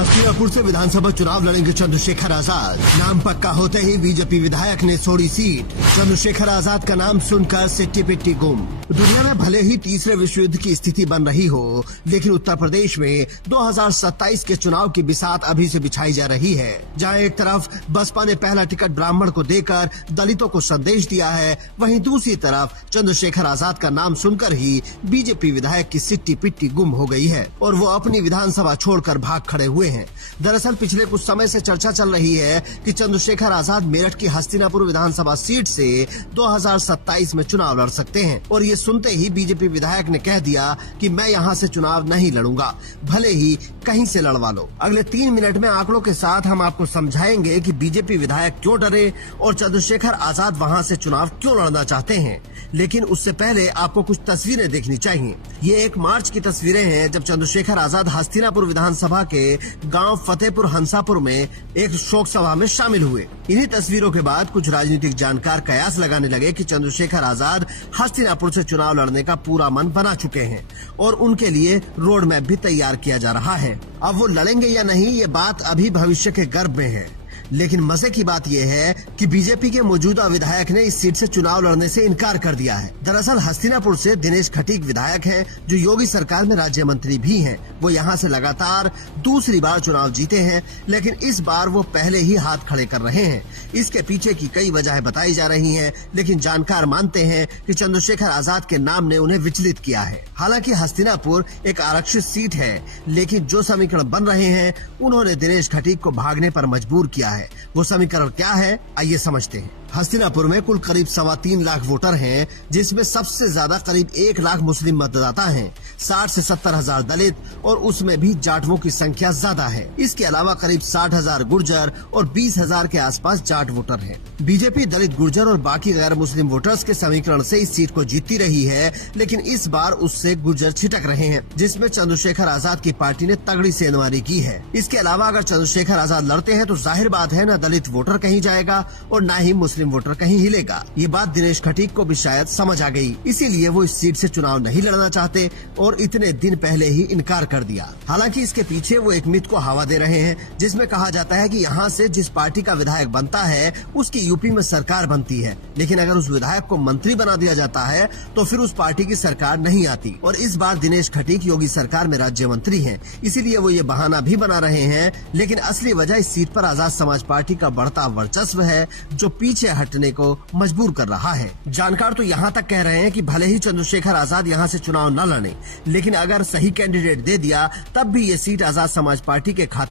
हस्तिनापुर से विधानसभा चुनाव लड़ेंगे चंद्रशेखर आजाद। नाम पक्का होते ही बीजेपी विधायक ने छोड़ी सीट। चंद्रशेखर आजाद का नाम सुनकर सिट्टी पिट्टी गुम। दुनिया में भले ही तीसरे विश्व युद्ध की स्थिति बन रही हो, लेकिन उत्तर प्रदेश में 2027 के चुनाव की बिसात अभी से बिछाई जा रही है। जहां एक तरफ बसपा ने पहला टिकट ब्राह्मण को देकर दलितों को संदेश दिया है, वहीं दूसरी तरफ चंद्रशेखर आजाद का नाम सुनकर ही बीजेपी विधायक की सिट्टी पिट्टी गुम हो गई है और वो अपनी विधानसभा छोड़कर भाग खड़े हुए हैं। दरअसल पिछले कुछ समय से चर्चा चल रही है कि चंद्रशेखर आजाद मेरठ की हस्तिनापुर विधानसभा सीट से 2027 में चुनाव लड़ सकते हैं और ये सुनते ही बीजेपी विधायक ने कह दिया कि मैं यहाँ से चुनाव नहीं लड़ूंगा, भले ही कहीं से लड़वा लो। अगले 3 मिनट में आंकड़ों के साथ हम आपको समझाएंगे कि बीजेपी विधायक क्यों डरे और चंद्रशेखर आजाद वहाँ से चुनाव क्यों लड़ना चाहते हैं। लेकिन उससे पहले आपको कुछ तस्वीरें देखनी चाहिए। ये 1 मार्च की तस्वीरें हैं जब चंद्रशेखर आजाद हस्तिनापुर विधानसभा के गांव फतेहपुर हंसापुर में एक शोक सभा में शामिल हुए। इन्हीं तस्वीरों के बाद कुछ राजनीतिक जानकार कयास लगाने लगे कि चंद्रशेखर आजाद हस्तिनापुर से चुनाव लड़ने का पूरा मन बना चुके हैं और उनके लिए रोड मैप भी तैयार किया जा रहा है। अब वो लड़ेंगे या नहीं, ये बात अभी भविष्य के गर्भ में है। लेकिन मजे की बात यह है कि बीजेपी के मौजूदा विधायक ने इस सीट से चुनाव लड़ने से इनकार कर दिया है। दरअसल हस्तिनापुर से दिनेश खटीक विधायक हैं, जो योगी सरकार में राज्य मंत्री भी हैं। वो यहां से लगातार दूसरी बार चुनाव जीते हैं, लेकिन इस बार वो पहले ही हाथ खड़े कर रहे हैं। इसके पीछे की कई वजहें बताई जा रही हैं, लेकिन जानकार मानते हैं कि चंद्रशेखर आजाद के नाम ने उन्हें विचलित किया है। हालांकि हस्तिनापुर एक आरक्षित सीट है, लेकिन जो समीकरण बन रहे हैं उन्होंने दिनेश खटीक को भागने पर मजबूर किया है। वो समीकरण क्या है, आइए समझते हैं। हस्तिनापुर में कुल करीब 3.25 लाख वोटर हैं, जिसमें सबसे ज्यादा करीब 1 लाख मुस्लिम मतदाता हैं, 60 से 70 हजार दलित और उसमें भी जाटवों की संख्या ज्यादा है। इसके अलावा करीब 60 हजार गुर्जर और 20 हजार के आसपास जाट वोटर हैं। बीजेपी दलित, गुर्जर और बाकी गैर मुस्लिम वोटर्स के समीकरण से इस सीट को जीतती रही है, लेकिन इस बार उससे गुर्जर छिटक रहे हैं, जिसमें चंद्रशेखर आजाद की पार्टी ने तगड़ी सेंधमारी की है। इसके अलावा अगर चंद्रशेखर आजाद लड़ते हैं तो जाहिर बात है न दलित वोटर कहीं जाएगा और न ही मुस्लिम वोटर कहीं हिलेगा। ये बात दिनेश खटीक को भी शायद समझ आ गई, इसीलिए वो इस सीट से चुनाव नहीं लड़ना चाहते और इतने दिन पहले ही इनकार कर दिया। हालांकि इसके पीछे वो एक मिथ को हवा दे रहे हैं, जिसमें कहा जाता है कि यहाँ से जिस पार्टी का विधायक बनता है उसकी यूपी में सरकार बनती है, लेकिन अगर उस विधायक को मंत्री बना दिया जाता है तो फिर उस पार्टी की सरकार नहीं आती। और इस बार दिनेश खटीक योगी सरकार में राज्य मंत्री हैं, इसीलिए वो ये बहाना भी बना रहे हैं। लेकिन असली वजह इस सीट पर आजाद समाज पार्टी का बढ़ता वर्चस्व है, जो पीछे हटने को मजबूर कर रहा है। जानकार तो यहाँ तक कह रहे हैं कि भले ही चंद्रशेखर आजाद यहाँ से चुनाव न लड़े, लेकिन अगर सही कैंडिडेट दे दिया तब भी ये सीट आजाद समाज पार्टी के खाते